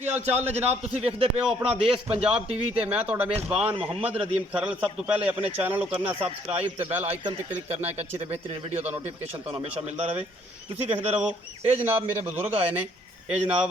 ਕੀ ਹਾਲ ਚਾਲ ਨੇ ਜਨਾਬ, ਤੁਸੀਂ ਵੇਖਦੇ ਪਏ ਹੋ ਆਪਣਾ ਦੇਸ਼ ਪੰਜਾਬ ਟੀਵੀ ਤੇ ਮੈਂ ਤੁਹਾਡਾ ਮੇਜ਼ਬਾਨ ਮੁਹੰਮਦ ਨਦੀਮ ਖਰਲ। ਸਭ ਤੋਂ ਪਹਿਲੇ ਆਪਣੇ ਚੈਨਲ ਨੂੰ ਕਰਨਾ ਸਬਸਕ੍ਰਾਈਬ ਤੇ ਬੈਲ ਆਈਕਨ ਤੇ ਕਲਿੱਕ ਕਰਨਾ, ਇੱਕ ਅੱਛੀ ਤੇ ਬਿਹਤਰੀਨ ਵੀਡੀਓ ਦਾ ਨੋਟੀਫਿਕੇਸ਼ਨ ਤੁਹਾਨੂੰ ਹਮੇਸ਼ਾ ਮਿਲਦਾ ਰਹੇ। ਤੁਸੀਂ ਦੇਖਦੇ ਰਹੋ। ਇਹ ਜਨਾਬ ਮੇਰੇ ਬਜ਼ੁਰਗ ਆਏ ਨੇ, ਇਹ ਜਨਾਬ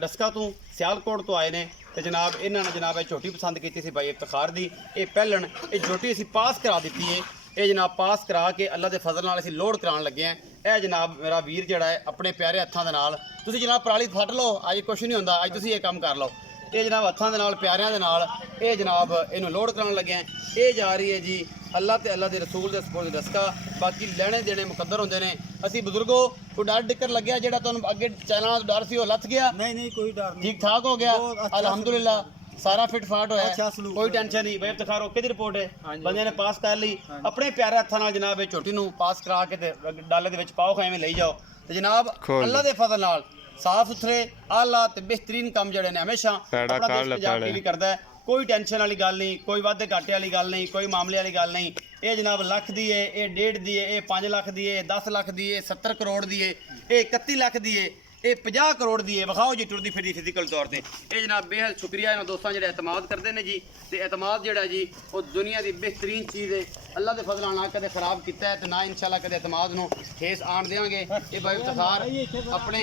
ਡਸਕਾ ਤੋਂ ਸਿਆਲਕੋਟ ਤੋਂ ਆਏ ਨੇ ਤੇ ਜਨਾਬ ਇਹਨਾਂ ਨੇ ਜਨਾਬ ਇਹ ਝੋਟੀ ਪਸੰਦ ਕੀਤੀ ਸੀ ਬਾਈ ਇਫਤਖਾਰ ਦੀ। ਇਹ ਪਹਿਲਣ ਇਹ ਝੋਟੀ ਅਸੀਂ ਪਾਸ ਕਰਾ ਦਿੱਤੀ ਹੈ। ਇਹ ਜਨਾਬ ਪਾਸ ਕਰਾ ਕੇ ਅੱਲਾ ਦੇ ਫਜ਼ਲ ਨਾਲ ਅਸੀਂ ਲੋਡ ਕਰਾਉਣ ਲੱਗੇ ਹਾਂ। ਇਹ ਜਨਾਬ ਮੇਰਾ ਵੀਰ ਜਿਹੜਾ ਹੈ ਆਪਣੇ ਪਿਆਰੇ ਹੱਥਾਂ ਦੇ ਨਾਲ, ਤੁਸੀਂ ਜਨਾਬ ਪਰਾਲੀ ਫੱਟ ਲਓ, ਅੱਜ ਕੁਛ ਨਹੀਂ ਹੁੰਦਾ, ਅੱਜ ਤੁਸੀਂ ਇਹ ਕੰਮ ਕਰ ਲਓ। ਇਹ ਜਨਾਬ ਹੱਥਾਂ ਦੇ ਨਾਲ ਪਿਆਰਿਆਂ ਦੇ ਨਾਲ ਇਹ ਜਨਾਬ ਇਹਨੂੰ ਲੋਡ ਕਰਾਉਣ ਲੱਗੇ ਹਾਂ। ਇਹ ਜਾ ਰਹੀ ਹੈ ਜੀ ਅੱਲਾ ਤੇ ਅੱਲਾ ਦੇ ਰਸੂਲ ਦੇ ਸਪੋਰਟ ਦਸਕਾ। ਬਾਕੀ ਲੈਣੇ ਦੇਣੇ ਮੁਕੱਦਰ ਹੁੰਦੇ ਨੇ। ਅਸੀਂ ਬਜ਼ੁਰਗੋ ਕੋਈ ਡਰ ਡਿੱਕਰ ਲੱਗਿਆ ਜਿਹੜਾ ਤੁਹਾਨੂੰ ਅੱਗੇ ਚੈਨਲਾਂ ਤੋਂ ਡਰ ਸੀ ਉਹ ਲੱਥ ਗਿਆ? नहीं कोई डर नहीं, ठीक ठाक हो गया अल्हम्दुलिल्लाह, सारा फिट फाट होया अच्छा सलूक कोई टेंशन नहीं। बे इफ्तिखार ओके दी रिपोर्ट है, बंदे ने पास कर ली अपने प्यारे हत्थां नाल जनाब। ਇਹ ਝੋਟੀ ਨੂੰ ਪਾਸ ਕਰਾ ਕੇ ਤੇ ਡਾਲੇ ਦੇ ਵਿੱਚ ਪਾਓ ਖਾਵੇਂ ਲਈ ਜਾਓ ਤੇ ਜਨਾਬ ਅੱਲਾ ਦੇ ਫਜ਼ਲ ਨਾਲ ਸਾਫ ਸੁਥਰੇ ਆਲਾ ਤੇ ਬਿਹਤਰੀਨ ਕੰਮ ਜਿਹੜੇ ਨੇ ਹਮੇਸ਼ਾ ਆਪਣਾ ਦੇਸ਼ ਪੰਜਾਬ ਟੀਵੀ ਕਰਦਾ ਹੈ। ਕੋਈ ਟੈਨਸ਼ਨ ਵਾਲੀ ਗੱਲ ਨਹੀਂ, ਕੋਈ ਵਾਧੇ ਘਾਟੇ ਵਾਲੀ ਗੱਲ ਨਹੀਂ, ਕੋਈ ਮਾਮਲੇ ਵਾਲੀ ਗੱਲ ਨਹੀਂ। ਇਹ ਜਨਾਬ ਲੱਖ ਦੀ ਹੈ, ਇਹ 1.5 ਦੀ ਹੈ, ਇਹ 5 ਲੱਖ ਦੀ ਹੈ, 10 ਲੱਖ ਦੀ ਹੈ, 70 ਕਰੋੜ ਦੀ ਹੈ, ਇਹ 31 ਲੱਖ ਦੀ ਹੈ, ਇਹ 50 ਕਰੋੜ ਦੀ ਹੈ। ਵਿਖਾਓ ਜੀ ਟੁਰਦੀ ਫਿਰਦੀ ਫਿਜ਼ੀਕਲ ਤੌਰ ਤੇ। ਇਹ ਜਨਾਬ ਬੇਹੱਦ ਸ਼ੁਕਰੀਆ ਇਹਨਾਂ ਦੋਸਤਾਂ ਜਿਹੜੇ ਇਤਮਾਦ ਕਰਦੇ ਨੇ ਜੀ। ਤੇ ਇਤਮਾਦ ਜਿਹੜਾ ਜੀ ਉਹ ਦੁਨੀਆ ਦੀ ਬਿਹਤਰੀਨ ਚੀਜ਼ ਹੈ। ਅੱਲਾ ਦੇ ਫਜ਼ਲ ਨਾਲ ਕਦੇ ਖਰਾਬ ਕੀਤਾ ਹੈ ਤੇ ਨਾ ਇਨਸ਼ਾਅੱਲਾ ਕਦੇ ਇਤਮਾਦ ਨੂੰ ਠੇਸ ਆਣ ਦੇਵਾਂਗੇ। ਇਹ ਬਾਈ ਇਫਤਖਾਰ ਆਪਣੇ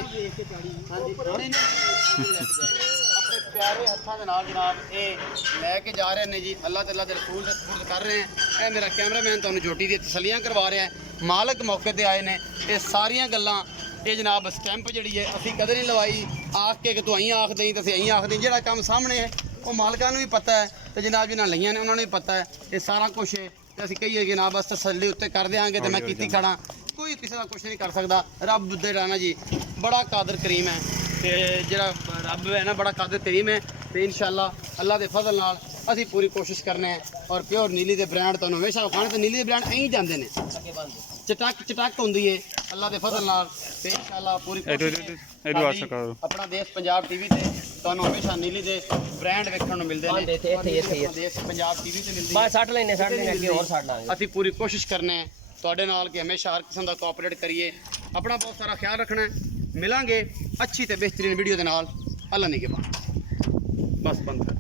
ਆਪਣੇ ਪਿਆਰੇ ਹੱਥਾਂ ਦੇ ਨਾਲ ਜਨਾਬ ਇਹ ਲੈ ਕੇ ਜਾ ਰਹੇ ਨੇ ਜੀ। ਅੱਲਾ ਤੇ ਅੱਲਾ ਦੇ ਰਸੂਲ ਦੇ ਸਪੁਰਦ ਕਰ ਰਹੇ हैं। ਇਹ ਮੇਰਾ ਕੈਮਰਾਮੈਨ ਤੁਹਾਨੂੰ ਝੋਟੀ ਦੀ ਤਸੱਲੀਆਂ ਕਰਵਾ ਰਿਹਾ ਹੈ। ਮਾਲਕ ਮੌਕੇ ਤੇ ਆਏ ਨੇ। ਇਹ ਸਾਰੀਆਂ ਗੱਲਾਂ ਇਹ ਜਨਾਬ ਸਟੈਂਪ ਜਿਹੜੀ ਹੈ ਅਸੀਂ ਕਦੇ ਨਹੀਂ ਲਵਾਈ ਆਖ ਕੇ ਕਿ ਤੂੰ ਅਹੀਂ ਆਖ ਦੇਈਂ ਤੇ ਅਸੀਂ ਅਹੀਂ ਆਖ ਦੇਈਂ। ਜਿਹੜਾ ਕੰਮ ਸਾਹਮਣੇ ਹੈ ਉਹ ਮਾਲਕਾਂ ਨੂੰ ਵੀ ਪਤਾ ਹੈ ਤੇ ਜਨਾਬ ਜਿਹਨਾਂ ਲਈਆਂ ਨੇ ਉਹਨਾਂ ਨੂੰ ਵੀ ਪਤਾ ਹੈ। ਇਹ ਸਾਰਾ ਕੁਝ ਹੈ ਤੇ ਅਸੀਂ ਕਹੀਏ ਜਨਾਬ ਬਸ ਤਸੱਲੀ ਉੱਤੇ ਕਰ ਦਿਆਂਗੇ ਤੇ ਮੈਂ ਕੀਤੀ ਖੜਾ। ਕੋਈ ਕਿਸੇ ਦਾ ਕੁਝ ਨਹੀਂ ਕਰ ਸਕਦਾ। ਰੱਬ ਦੇ ਰਾਣਾ ਜੀ ਬੜਾ ਕਾਦਰ ਕਰੀਮ ਹੈ ਤੇ ਜਿਹੜਾ ਰੱਬ ਹੈ ਨਾ ਬੜਾ ਕਾਦਰ ਕਰੀਮ ਹੈ। ਤੇ ਇਨਸ਼ਾਅੱਲਾ ਅੱਲਾ ਦੇ ਫਜ਼ਲ ਨਾਲ ਅਸੀਂ ਪੂਰੀ ਕੋਸ਼ਿਸ਼ ਕਰਨੇ ਹੈ। ਔਰ ਪਿਓਰ ਨੀਲੀ ਦੇ ਬ੍ਰਾਂਡ ਤੁਹਾਨੂੰ ਹਮੇਸ਼ਾ ਵਿਖਾਣੇ ਤੇ ਨੀਲੀ ਦੇ ਬ੍ਰਾਂਡ ਐਂ ਜਾਂਦੇ ਨੇ, ਚਟਕ ਹੁੰਦੀ ਹੈ ਅੱਲਾ ਦੇ ਫਜ਼ਲ ਨਾਲ। ਤੇ ਇਨਸ਼ਾਅੱਲਾ ਪੂਰੀ ਕੋਸ਼ਿਸ਼ ਆਪਣਾ ਦੇਸ਼ ਪੰਜਾਬ ਟੀਵੀ ਤੇ ਤੁਹਾਨੂੰ ਹਮੇਸ਼ਾ ਨੀਲੀ ਦੇ ਬ੍ਰਾਂਡ ਵੇਖਣ ਨੂੰ ਮਿਲਦੇ ਨੇ। ਦੇਸ਼ ਪੰਜਾਬ ਟੀਵੀ ਤੇ ਮਿਲਦੀ ਹੈ। 60 ਲੈਣੇ 60 ਲੈਣੇ ਅੱਗੇ ਹੋਰ 60 ਲਾਂਗੇ। ਅਸੀਂ ਪੂਰੀ ਕੋਸ਼ਿਸ਼ ਕਰਨੇ ਹੈ ਤੁਹਾਡੇ ਨਾਲ ਕਿ ਹਮੇਸ਼ਾ ਹਰ ਕਿਸਮ ਦਾ ਕੋਆਪਰੇਟ ਕਰੀਏ। ਆਪਣਾ ਬਹੁਤ ਸਾਰਾ ਖਿਆਲ ਰੱਖਣਾ ਹੈ। ਮਿਲਾਂਗੇ ਅੱਛੀ ਤੇ ਬਿਹਤਰੀਨ ਵੀਡੀਓ ਦੇ ਨਾਲ। ਅੱਲਾ ਨਿਗਹਿਬਾਨ। ਬਸ ਬੰਦ ਕਰ।